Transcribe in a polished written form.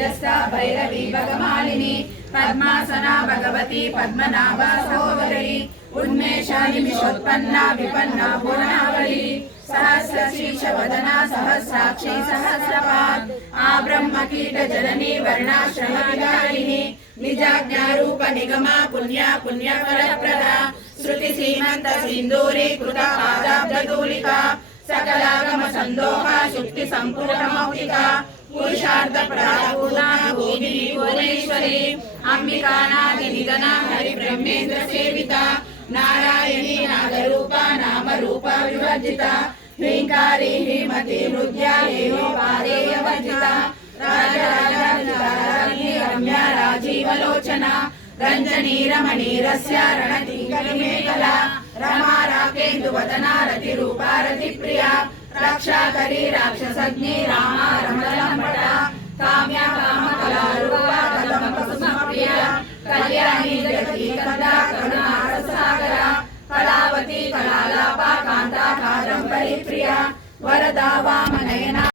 मध्यस्था भैरवी भगमालिनी पद्मासना भगवती पद्मनाभा सहोदरी उन्मेषा निमिषोत्पन्ना विपन्ना पूर्णावली सहस्रशीर्ष वदना सहस्राक्षी सहस्रपाद आब्रह्म कीट जननी वर्णाश्रम विदारिणी निजाज्ञारूप निगमा पुण्या पुण्यफलप्रदा श्रुति सीमंत सिंदूरी कृता पादाब्जधूलिका सकलागम संदोहा शुक्ति संपूर्ण मौलिका पुरुषार्थ प्रदापूर्णा भोगिनी भुवनेश्वरी अंबिकानादि निधना हरि ब्रह्मेन्द्र सेविता नारायणी नागरूपा नाम रूपा विवर्जिता ह्रींकारी ह्रीमती हृद्या हेयो पादेय वर्जिता राजराजाधिकारिणी रम्या राजीवलोचना रंजनी रमणीरस्या रणतीकलिमेकला रमा राकेन्दुवदना रतिरूपा रतिप्रिया रक्षाकरी राक्षसज्ञी रामा रमणलम्बटा काम्या कामकलारूपा कदम्बकुसुमप्रिया कल्याणी जगतीकन्दा करुणारससागरा कलावती कलालापा कान्ता कादम्बरी प्रिया वरदा वामनयना